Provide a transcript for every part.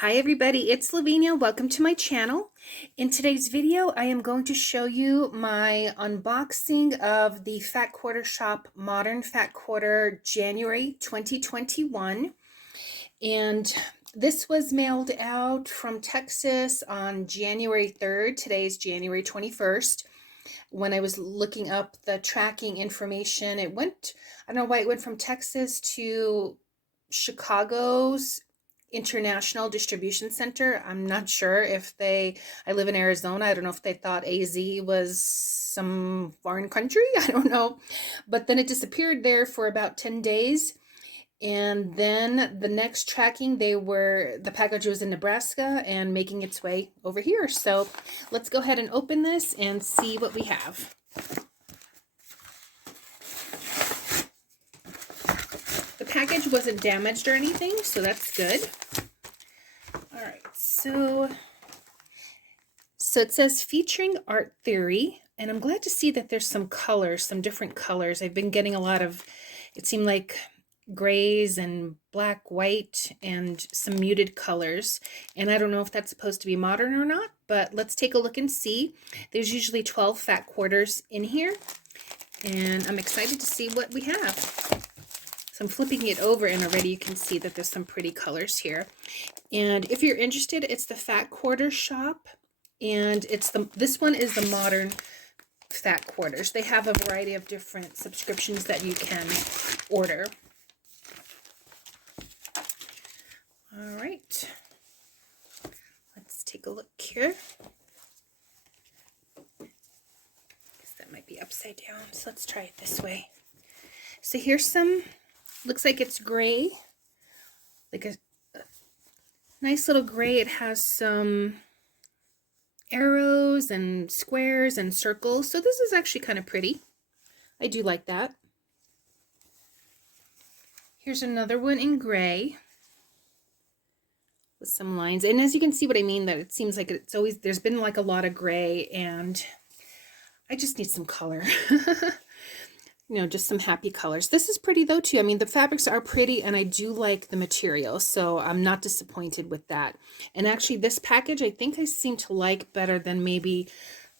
Hi everybody, it's Lavinia. Welcome to my channel. In today's video, I am going to show you my unboxing of the Fat Quarter Shop Modern Fat Quarter January 2021. And this was mailed out from Texas on January 3rd. Today is January 21st. When I was looking up the tracking information, I don't know why it went from Texas to Chicago's International Distribution Center. I'm not sure if I live in Arizona. I don't know if they thought AZ was some foreign country. I don't know. But then it disappeared there for about 10 days. And then the next tracking, the package was in Nebraska and making its way over here. So let's go ahead and open this and see what we have. The package wasn't damaged or anything, so that's good. All right, so it says featuring art theory, and I'm glad to see that there's some colors, some different colors. I've been getting a lot of, it seemed like grays and black, white, and some muted colors. And I don't know if that's supposed to be modern or not, but let's take a look and see. There's usually 12 fat quarters in here, and I'm excited to see what we have. So I'm flipping it over, and already you can see that there's some pretty colors here. And if you're interested, it's the Fat Quarter Shop, and this one is the Modern Fat Quarters. They have a variety of different subscriptions that you can order. All right, let's take a look here. I guess that might be upside down, so let's try it this way. So here's some, looks like it's gray, like a nice little gray. It has some arrows and squares and circles, so this is actually kind of pretty. I do like that. Here's another one in gray with some lines, and as you can see what I mean, that it seems like there's been like a lot of gray, and I just need some color. You know, just some happy colors. This is pretty though too. I mean, the fabrics are pretty, and I do like the material, so I'm not disappointed with that. And actually this package I think I seem to like better than maybe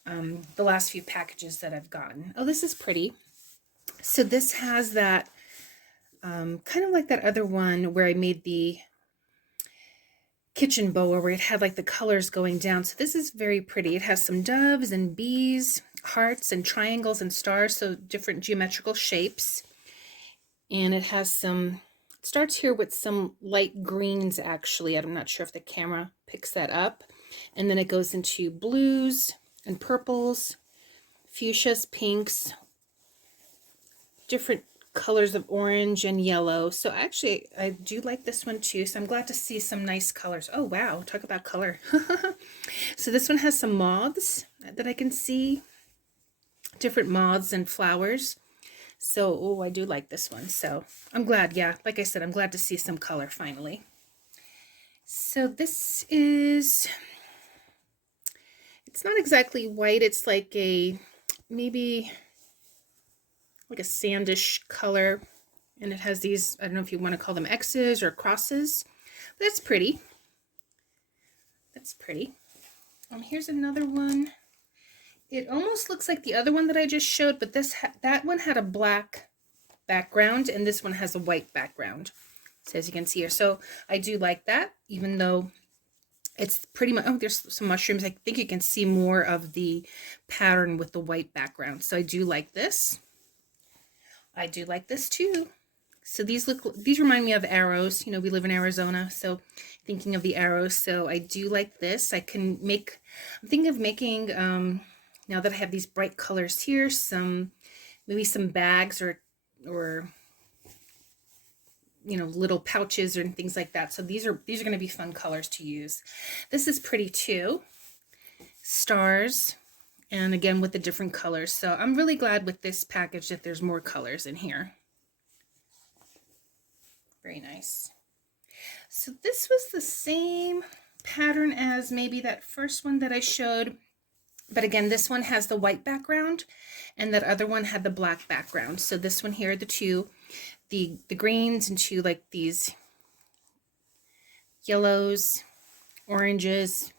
the last few packages that I've gotten. Oh, this is pretty. So this has that kind of like that other one where I made the kitchen bowl where it had like the colors going down. So this is very pretty. It has some doves and bees, hearts and triangles and stars, so different geometrical shapes. And it has some, it starts here with some light greens actually. I'm not sure if the camera picks that up. And then it goes into blues and purples, fuchsias, pinks, different colors of orange and yellow. So actually I do like this one too, so I'm glad to see some nice colors. Oh wow, talk about color. So this one has some moths that I can see, different moths and flowers. So oh, I do like this one, so I'm glad. Yeah, like I said, I'm glad to see some color finally. So this is, it's not exactly white, it's like a maybe like a sandish color, and it has these, I don't know if you want to call them X's or crosses. That's pretty. That's pretty. Here's another one. It almost looks like the other one that I just showed, but that one had a black background, and this one has a white background. So as you can see here, so I do like that, even though it's pretty much, oh, there's some mushrooms. I think you can see more of the pattern with the white background. So I do like this. I do like this too. So these remind me of arrows. You know, we live in Arizona, so thinking of the arrows. So I do like this. I'm thinking of making, now that I have these bright colors here, maybe some bags or you know, little pouches or things like that. So these are going to be fun colors to use. This is pretty too. Stars. And again, with the different colors. So I'm really glad with this package that there's more colors in here. Very nice. So this was the same pattern as maybe that first one that I showed. But again, this one has the white background, and that other one had the black background. So this one here, the two, the greens into like these yellows oranges,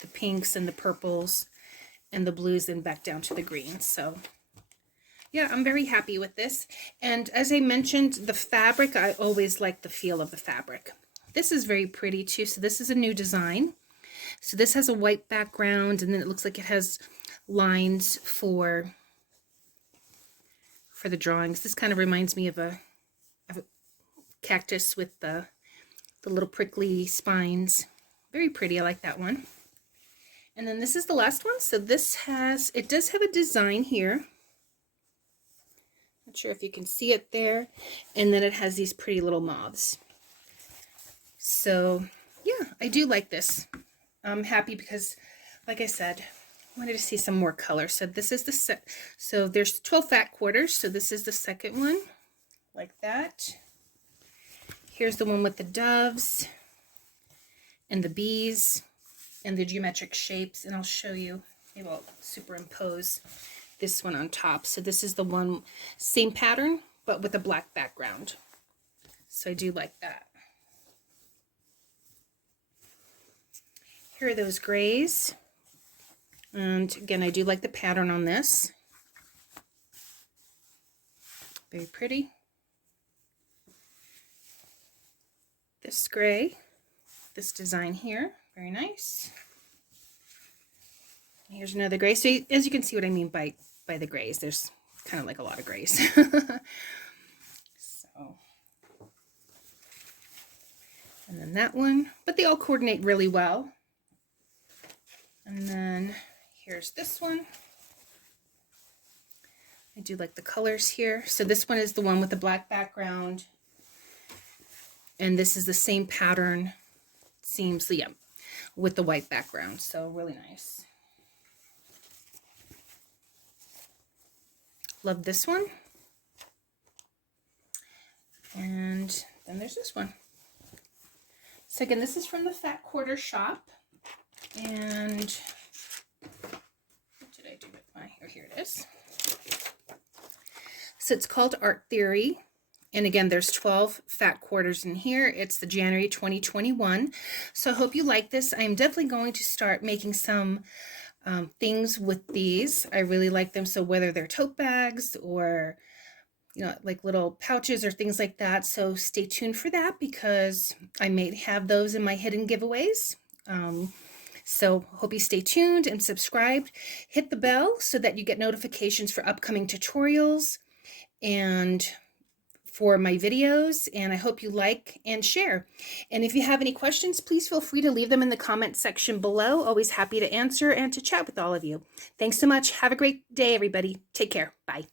the pinks and the purples and the blues, and back down to the greens. So yeah, I'm very happy with this. And as I mentioned, the fabric, I always like the feel of the fabric. This is very pretty too. So this is a new design. So this has a white background, and then it looks like it has lines for the drawings. This kind of reminds me of a cactus with the little prickly spines. Very pretty. I like that one. And then this is the last one. So this it does have a design here. Not sure if you can see it there. And then it has these pretty little moths. So yeah, I do like this. I'm happy because, like I said, I wanted to see some more color. So this is the set. So there's 12 fat quarters. So this is the second one, like that. Here's the one with the doves and the bees and the geometric shapes. And I'll show you. Maybe I'll superimpose this one on top. So this is the one, same pattern, but with a black background. So I do like that. Here are those grays. And again, I do like the pattern on this. Very pretty. This gray, this design here, very nice. Here's another gray. So as you can see what I mean by the grays, there's kind of like a lot of grays. So, and then that one, but they all coordinate really well. And then here's this one. I do like the colors here. So this one is the one with the black background. And this is the same pattern, seems, yeah, with the white background. So really nice. Love this one. And then there's this one. So again, this is from the Fat Quarter shop. And what did I do with my, oh, here it is. So it's called Art Theory. And again, there's 12 fat quarters in here. It's the January 2021. So I hope you like this. I'm definitely going to start making some things with these. I really like them. So whether they're tote bags or, you know, like little pouches or things like that. So stay tuned for that because I may have those in my hidden giveaways. So hope you stay tuned and subscribed. Hit the bell so that you get notifications for upcoming tutorials and for my videos, and I hope you like and share. And if you have any questions, please feel free to leave them in the comment section below. Always happy to answer and to chat with all of you. Thanks so much. Have a great day, everybody. Take care. Bye.